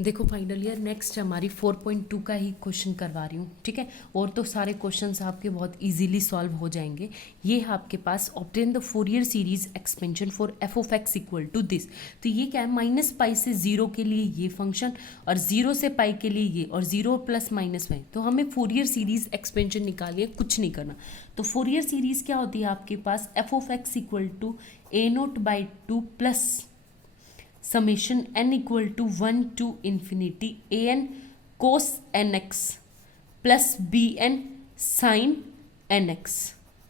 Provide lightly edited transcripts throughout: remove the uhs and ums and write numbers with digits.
देखो final year next हमारी 4.2 का ही क्वेश्चन करवा रही हूँ, ठीक है। और तो सारे क्वेश्चंस आपके बहुत इजीली सॉल्व हो जाएंगे। ये है आपके पास obtain the Fourier series expansion for f of x equal to this. तो ये क्या है, माइनस पाई से जीरो के लिए ये फंक्शन और जीरो से पाई के लिए ये और जीरो प्लस माइनस पाई। तो हमें फोरियर सीरीज एक्सपेंशन निकालिए, कुछ नहीं करना। तो फोरियर सीरीज क्या होती है आपके पास, f of x equal to a naught by two plus summation n equal to 1 to infinity a n cos n x plus b n sine n x,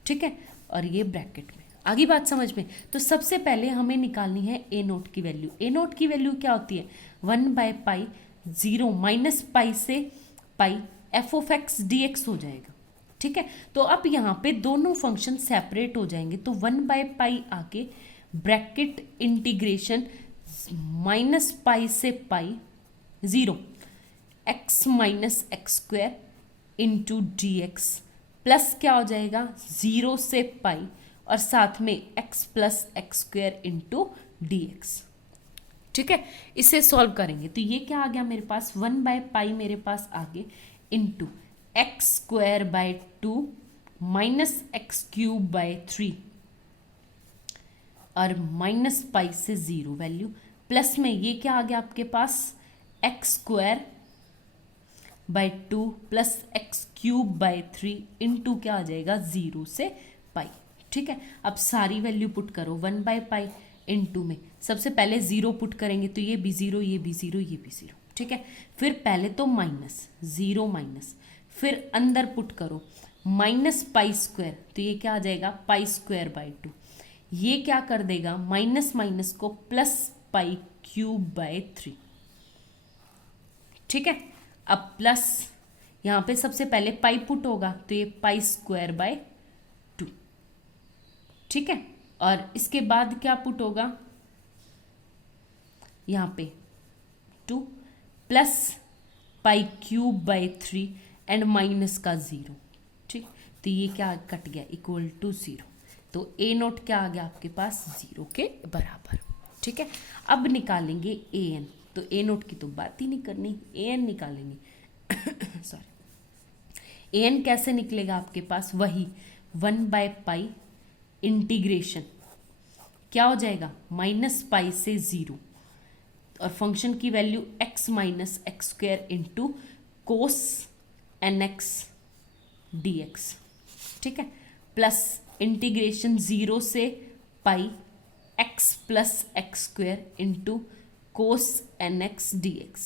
ठीक है। और ये ब्रैकेट में आगे बात समझ में। तो सबसे पहले हमें निकालनी है ए नोट की वैल्यू। ए नोट की वैल्यू क्या होती है, 1 by pi zero minus pi से pi f of x d x हो जाएगा, ठीक है। तो अब यहाँ पे दोनों फंक्शन सेपरेट हो जाएंगे। तो 1 बाय पाई आके ब्रैकेट इंटीग्रेशन माइनस पाई से pi zero x minus x square into D x plus क्या हो जाएगा, जीरो से पाई और साथ में x plus x square into D x, ठीक है। इसे सॉल्व करेंगे तो ये क्या आ गया मेरे पास, 1 बाय पाई मेरे पास आगे into x square by 2 minus x cube by 3 और माइनस पाई से जीरो वैल्यू प्लस में ये क्या आ गया आपके पास, x square by 2 plus x cube by 3 into क्या आ जाएगा, जीरो से पाई, ठीक है। अब सारी वैल्यू पुट करो 1 बाय पाई इंटू में सबसे पहले जीरो पुट करेंगे तो ये भी जीरो, ये भी जीरो, ये भी जीरो, ठीक है। फिर पहले तो माइनस जीरो माइनस, फिर अंदर पुट करो माइनस पाई स्क्वायर, तो ये क्या आ जाएगा, पाई स्क्वायर बाय 2। ये क्या कर देगा, माइनस माइनस को प्लस पाई क्यूब बाय 3, ठीक है। अब प्लस यहां पे सबसे पहले पाई पुट होगा तो ये पाई स्क्वायर बाय 2, ठीक है। और इसके बाद क्या पुट होगा, यहां पे 2 plus pi cube by 3 and minus का जीरो, ठीक। तो ये क्या कट गया, इक्वल टू जीरो। तो ए नोट क्या आ गया आपके पास, जीरो के बराबर, ठीक है। अब निकालेंगे ए एन। तो ए नोट की तो बात ही नहीं करनी, ए एन निकालेंगे सॉरी। ए एन कैसे निकलेगा आपके पास, वही 1 बाय पाई इंटीग्रेशन क्या हो जाएगा, माइनस पाई से जीरो और फंक्शन की value x minus x square into cos n x d x, ठीक है, प्लस इंटीग्रेशन जीरो से pi x plus x square into cos n x d x,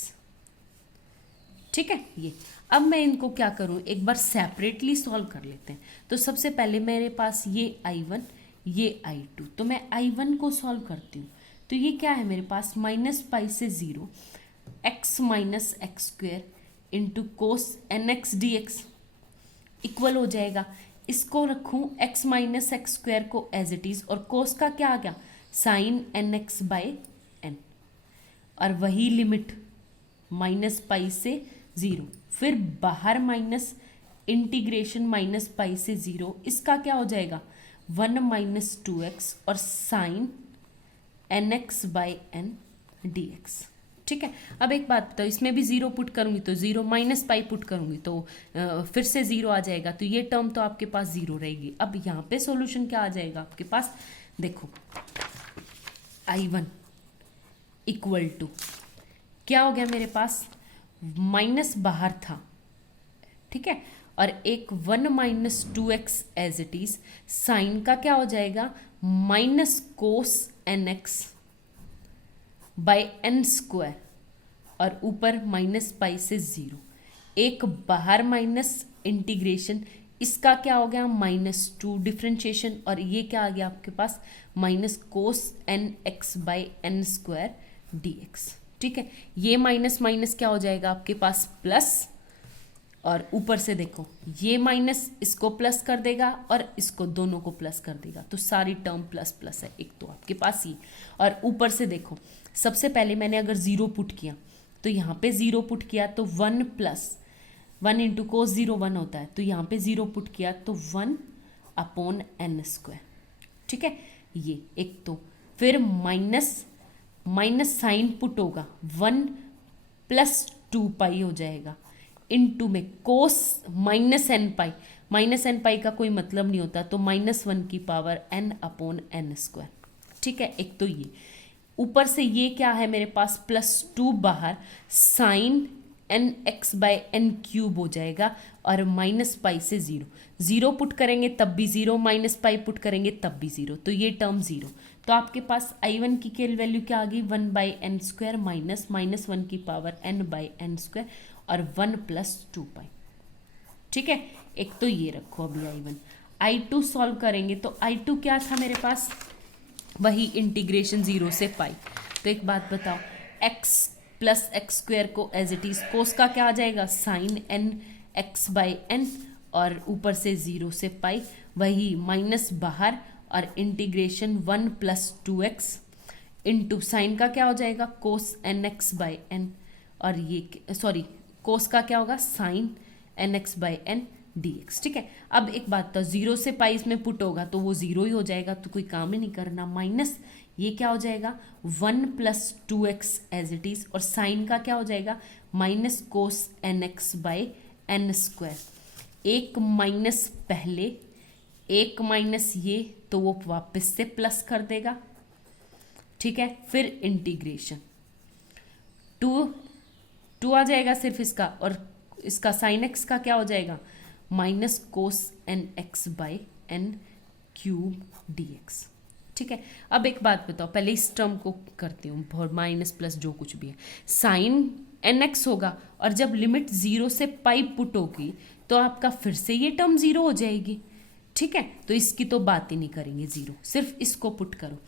ठीक है। ये अब मैं इनको क्या करूं, एक बार सेपरेटली सॉल्व कर लेते हैं। तो सबसे पहले मेरे पास ये I1 ये I2, तो मैं I1 को सॉल्व करती हूँ। तो ये क्या है मेरे पास, माइनस पाई से zero x minus x square into cos n x d x equal हो जाएगा, इसको रखूं एक्स माइनस एक्स स्क्वायर को एज इट इज और कोस का क्या आ गया, sine n x by n और वही लिमिट माइनस पाई से जीरो, फिर बाहर माइनस इंटीग्रेशन माइनस पाई से जीरो, इसका क्या हो जाएगा 1 माइनस 2x और sine n x by n d x, ठीक है। अब एक बात बताओ, इसमें भी जीरो पुट करूंगी तो जीरो, माइनस पाई पुट करूंगी तो फिर से जीरो आ जाएगा, तो ये टर्म तो आपके पास जीरो रहेगी। अब यहाँ पे सॉल्यूशन क्या आ जाएगा आपके पास, देखो I1 इक्वल टू क्या हो गया मेरे पास, माइनस बाहर था, ठीक है, और एक 1 minus 2x as it is, sine का क्या हो जाएगा minus cos n x by n square और ऊपर माइनस पाई से जीरो, एक बाहर माइनस इंटीग्रेशन, इसका क्या हो गया -2 डिफ्रेंशिएशन और ये क्या आ गया आपके पास minus cos n x by n square d x, ठीक है। ये माइनस माइनस क्या हो जाएगा आपके पास प्लस, और ऊपर से देखो ये माइनस इसको प्लस कर देगा और इसको दोनों को प्लस कर देगा, तो सारी टर्म प्लस प्लस है एक तो आपके पास ये। और ऊपर से देखो सबसे पहले मैंने अगर जीरो पुट किया तो यहाँ पे जीरो पुट किया तो 1 प्लस 1 इंटू कोस जीरो 1 होता है, तो यहाँ पे जीरो पुट किया तो 1 अपॉन एन स्क्वायर, ठीक है। ये एक तो फिर माइनस माइनस साइन पुट होगा 1 प्लस 2 पाई हो जाएगा इनटू में कोस माइनस एन पाई, माइनस एन पाई का कोई मतलब नहीं होता, तो -1 की power n upon n square. ठीक है, एक तो ये ऊपर से ये क्या है मेरे पास +2 बाहर sine n x by n cube हो जाएगा और -पाई से 0 पुट करेंगे तब भी 0, -पाई पुट करेंगे तब भी 0, तो ये टर्म 0। तो आपके पास I1 की केल वैल्यू क्या आ गई 1/n स्क्वायर माइनस -1 की पावर n/n स्क्वायर और 1 + 2 पाई। ठीक है, एक तो ये रखो अभी I1। I2 सॉल्व करेंगे तो I2 क्या था मेरे पास, वही इंटीग्रेशन 0 से पाई। तो एक बात बताओ, x + x स्क्वायर को एज इट इज कोस का क्या आ जाएगा साइन n x/n और ऊपर से 0 से पाई, वही माइनस बाहर और इंटीग्रेशन 1 + 2x इंटू साइन का क्या हो जाएगा कोस nx/n और ये सॉरी कोस का क्या होगा साइन nx/n dx। ठीक है, अब एक बात तो 0 से पाई इसमें पुट होगा तो वो 0 ही हो जाएगा, तो कोई काम ही नहीं करना, माइनस ये क्या हो जाएगा 1 + 2x एज इट इज और साइन का क्या हो जाएगा माइनस कोस nx/n स्क्वायर, एक माइनस पहले एक माइनस ये तो वो वापस से प्लस कर देगा। ठीक है, फिर इंटीग्रेशन 2 आ जाएगा सिर्फ इसका, और इसका साइन एक्स का क्या हो जाएगा माइनस कोस nx/n क्यूब dx। ठीक है, अब एक बात बताओ, पहले इस टर्म को करती हूँ, और माइनस प्लस जो कुछ भी है साइन nx होगा और जब लिमिट 0 से पाई पुट होगी तो आपका फिर से ये टर्म 0 हो जाएगी। ठीक है, तो इसकी तो बात ही नहीं करेंगे 0, सिर्फ इसको पुट करो,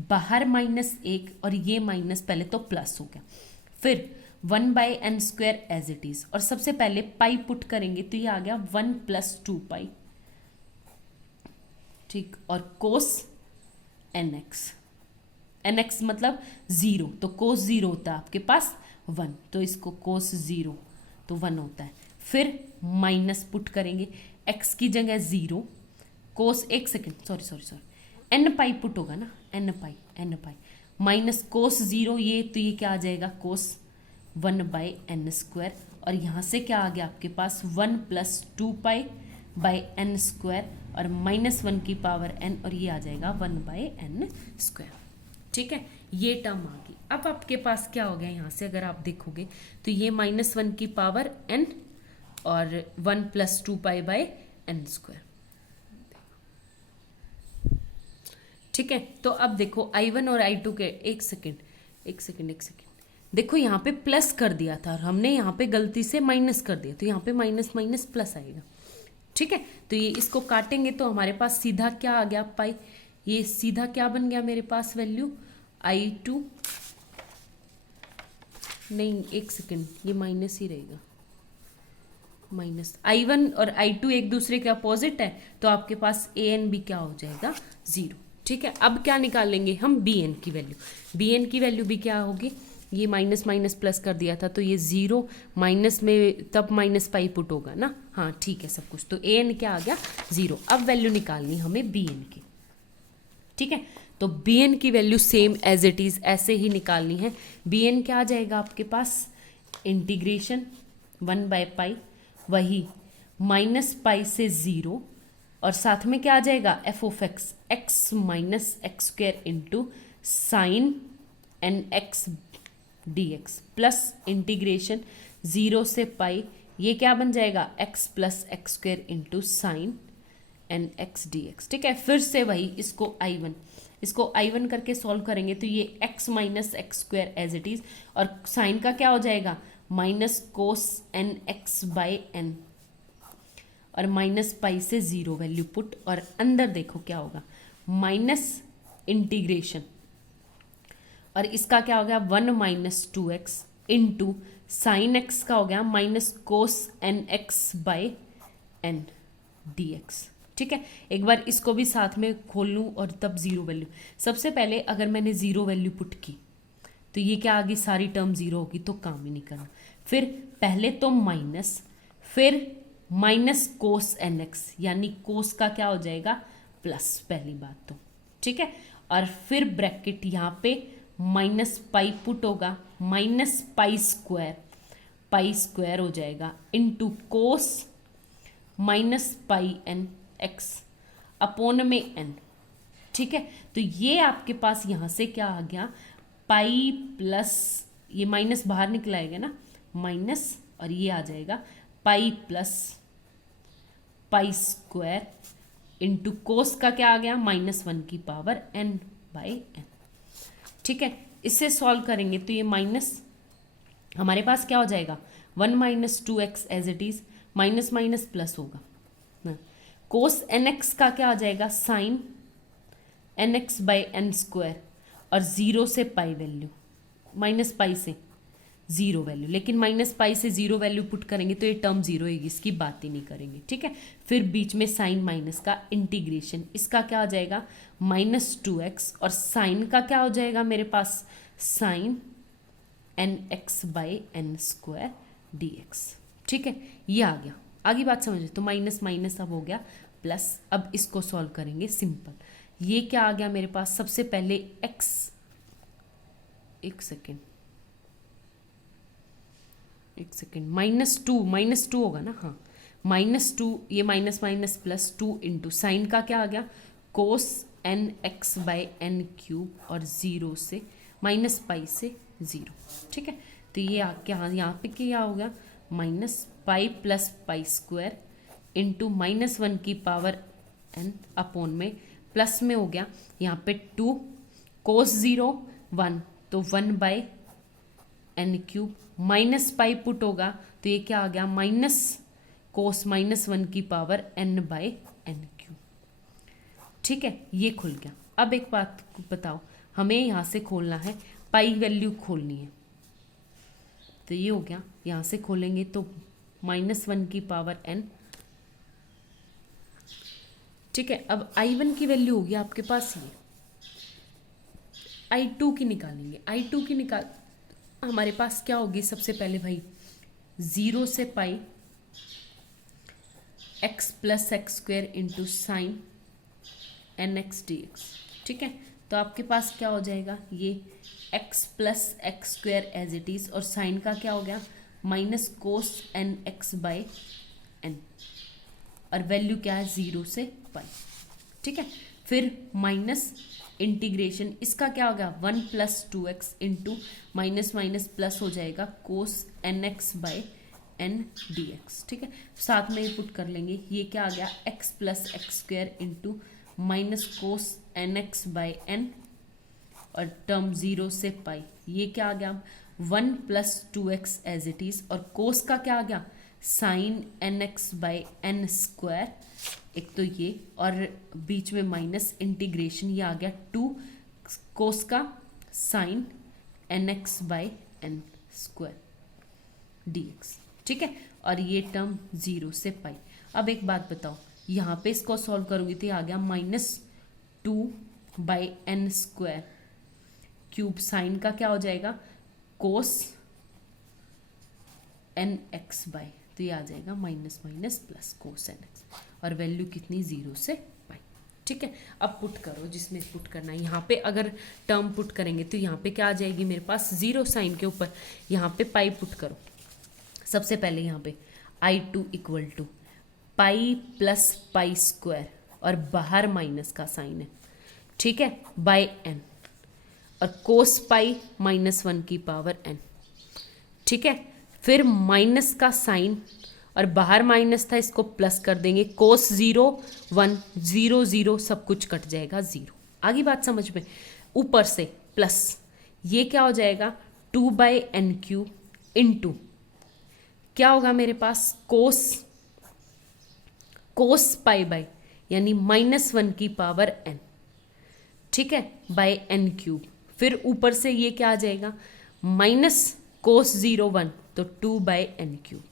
बाहर -1 और ये माइनस पहले तो प्लस हो गया, फिर 1/n square as it is और सबसे पहले पाई पुट करेंगे तो ये आ गया 1 + 2 पाई। ठीक, और कोस nx मतलब 0, तो कोस 0 होता है आपके पास 1, तो इसको कोस 0 तो 1 होता है, फिर माइनस पुट करेंगे x की जगह 0 कोस, एक सेकेंड सॉरी n पाई पुट होगा ना, n पाई माइनस कोस 0 ये, तो ये क्या आ जाएगा कोस 1/n स्क्वायर और यहाँ से क्या आ गया आपके पास 1 + 2 पाई/n स्क्वायर और -1 की पावर n और ये आ जाएगा 1/n स्क्वायर। ठीक है, ये टर्म आ गई। अब आपके पास क्या हो गया यहाँ से अगर आप देखोगे तो ये -1 की पावर n और 1 + 2 पाई/n स्क्वायर। ठीक है, तो अब देखो I1 और I2 के एक सेकेंड देखो यहाँ पे प्लस कर दिया था और हमने यहाँ पे गलती से माइनस कर दिया, तो यहाँ पे माइनस प्लस आएगा। ठीक है, तो ये इसको काटेंगे तो हमारे पास सीधा क्या आ गया पाई, ये सीधा क्या बन गया मेरे पास वैल्यू I2 नहीं, एक सेकेंड ये माइनस ही रहेगा, माइनस I1 और I2 एक दूसरे के अपोजिट है तो आपके पास AN भी क्या हो जाएगा 0। ठीक है, अब क्या निकालेंगे हम BN की वैल्यू भी क्या होगी, ये माइनस प्लस कर दिया था तो ये 0 माइनस में तब माइनस पाई पुट होगा ना, हाँ ठीक है सब कुछ, तो AN क्या आ गया 0। अब वैल्यू निकालनी हमें BN की। ठीक है, तो BN की value same as it is ऐसे ही निकालनी है। BN क्या आ जाएगा आपके पास इंटीग्रेशन 1/पाई, वही -पाई से 0 और साथ में क्या आ जाएगा f(x) x - x² into sine nx dx plus integration 0 से पाई, ये क्या बन जाएगा x + x² into sine nx dx। ठीक है, फिर से वही इसको I1 करके सॉल्व करेंगे तो ये x - x² as it is और साइन का क्या हो जाएगा माइनस कोस nx/n और -पाई से 0 वैल्यू पुट और अंदर देखो क्या होगा माइनस इंटीग्रेशन और इसका क्या हो गया 1 - 2x इंटू साइन एक्स का हो गया माइनस कोस nx/n dx। ठीक है, एक बार इसको भी साथ में खोल लूँ और तब 0 वैल्यू, सबसे पहले अगर मैंने 0 वैल्यू पुट की तो ये क्या आ गई सारी टर्म 0 होगी, तो काम ही नहीं करना, फिर पहले तो माइनस, फिर माइनस कोस nx यानी कोस का क्या हो जाएगा प्लस, पहली बात तो। ठीक है, और फिर ब्रैकेट यहाँ पे -पाई पुट होगा -पाई स्क्वायर पाई स्क्वायर हो जाएगा into cos minus pi n x upon में एन। ठीक है, तो ये आपके पास यहाँ से क्या आ गया, पाई प्लस ये माइनस बाहर निकलाएगा ना, माइनस, और ये आ जाएगा पाई प्लस पाई स्क्वायर इंटू कोस का क्या आ गया, -1 की पावर n बाई एन। ठीक है, इससे सॉल्व करेंगे तो ये माइनस हमारे पास क्या हो जाएगा, 1 minus 2x as it is, minus minus plus होगा, कोस nx का क्या आ जाएगा, sine nx by n square, और 0 से पाई वैल्यू, माइनस पाई से 0 वैल्यू, लेकिन माइनस पाई से 0 वैल्यू पुट करेंगे तो ये टर्म 0 होगी, इसकी बात ही नहीं करेंगे। ठीक है, फिर बीच में साइन माइनस का इंटीग्रेशन, इसका क्या हो जाएगा -2x, और साइन का क्या हो जाएगा मेरे पास, sine nx by n square dx। ठीक है, ये आ गया, आगे बात समझे, तो माइनस माइनस अब हो गया प्लस। अब इसको सॉल्व करेंगे सिंपल, ये क्या आ गया मेरे पास, सबसे पहले x, एक सेकेंड -2 होगा ना, हाँ -2, ये minus minus plus 2 into sine का क्या आ गया, cos n x by n cube, और 0 से माइनस पाई से 0। ठीक है, तो ये आ क्या, यहाँ पे क्या हो गया, minus pi plus pi square into -1 की पावर n अपॉन में प्लस में हो गया यहाँ पे 2, कोस 0 1, तो 1 by n cube, minus pi put होगा तो ये क्या आ गया, माइनस कोस -1 की power n by n cube. ठीक है, ये खुल गया। अब एक बात बताओ, हमें यहाँ से खोलना है, पाई वैल्यू खोलनी है, तो ये हो गया, यहाँ से खोलेंगे तो -1 की पावर n। ठीक है, अब I1 की वैल्यू होगी आपके पास ये, I2 की निकालेंगे, I2 की निकाल हमारे पास क्या होगी, सबसे पहले भाई 0 से pi x plus x square into sine n x d x. ठीक है, तो आपके पास क्या हो जाएगा, ये x plus x square as it is, और साइन का क्या हो गया, minus cos n x by n, और वैल्यू क्या है 0 से पाई। ठीक है, फिर माइनस इंटीग्रेशन, इसका क्या हो गया 1 plus 2x into minus minus plus हो जाएगा cos n x by n d x. ठीक है, साथ में ही पुट कर लेंगे, ये क्या आ गया x plus x square into minus cos n x by n, और टर्म 0 से पाई, ये क्या आ गया 1 plus 2x as it is, और कोस का क्या आ गया sine n x by n square, एक तो ये, और बीच में माइनस इंटीग्रेशन, ये आ गया 2 कोस का sine n x by n square d x. ठीक है, और ये टर्म 0 से पाई। अब एक बात बताओ, यहाँ पे इसको सॉल्व करोगे तो ये आ गया -2 by n square cube, sine का क्या हो जाएगा कोस एन एक्स बाई, तो ये आ जाएगा minus minus plus cos n x, और वैल्यू कितनी 0 से पाई। ठीक है, अब पुट करो जिसमें पुट करना है, यहाँ पे अगर टर्म पुट करेंगे तो यहाँ पे क्या आ जाएगी मेरे पास 0 साइन के ऊपर, यहाँ पे पाई पुट करो। सबसे पहले यहाँ पे I2 equal to pi plus pi square, और बाहर माइनस का साइन है। ठीक है, बाय एन, और कोस पाई -1 की पावर n। ठीक है, फिर माइनस का साइन, और बाहर माइनस था इसको प्लस कर देंगे, कोस 0 1 0 0 सब कुछ कट जाएगा 0। आगे बात समझ में, ऊपर से प्लस, ये क्या हो जाएगा 2 बाई एन क्यू इंटू क्या होगा मेरे पास कोस पाई बाई, यानी -1 की पावर n। ठीक है, बाय एन क्यूब, फिर ऊपर से ये क्या आ जाएगा माइनस कोस 0 1, तो 2 बाई एन क्यूब।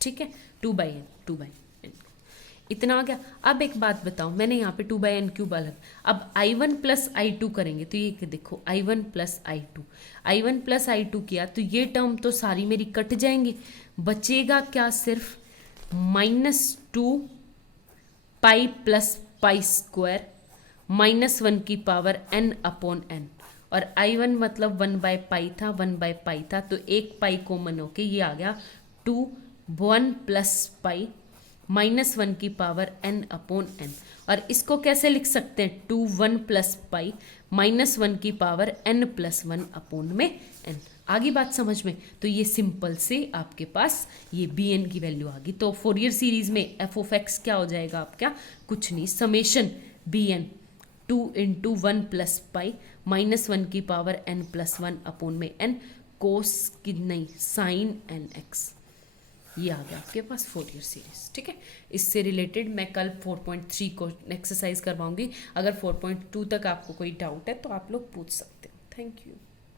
ठीक है, 2 बाई एन, इतना आ गया। अब एक बात बताओ, मैंने यहाँ पे 2 बाई एन क्यूब अलग, अब I1 प्लस I2 करेंगे तो ये देखो I1 प्लस I2 किया तो ये टर्म तो सारी मेरी कट जाएंगी, बचेगा क्या सिर्फ -2 पाई प्लस पाई स्क्वायर -1 की पावर n अपॉन n, और I1 मतलब 1 बाय पाई था, 1 बाय पाई था, तो एक पाई कॉमन होके ये आ गया टू 1 प्लस पाई माइनस 1 की पावर n अपॉन n। और इसको कैसे लिख सकते हैं, 2 1 प्लस पाई माइनस 1 की पावर n प्लस 1 अपॉन में n। आगे बात समझ में? तो ये सिंपल से आपके पास ये bn की वैल्यू आ गई। तो फोरियर सीरीज में f ऑफ x क्या हो जाएगा आपका, कुछ नहीं, summation bn 2 into 1 plus pi minus 1 की पावर n प्लस 1 अपॉन में n कोस की नहीं साइन n x। ये आ गया आपके पास फोरियर सीरीज। ठीक है, इससे रिलेटेड मैं कल 4.3 को एक्सरसाइज करवाऊंगी। अगर 4.2 तक आपको कोई डाउट है तो आप लोग पूछ सकते हो। Thank you.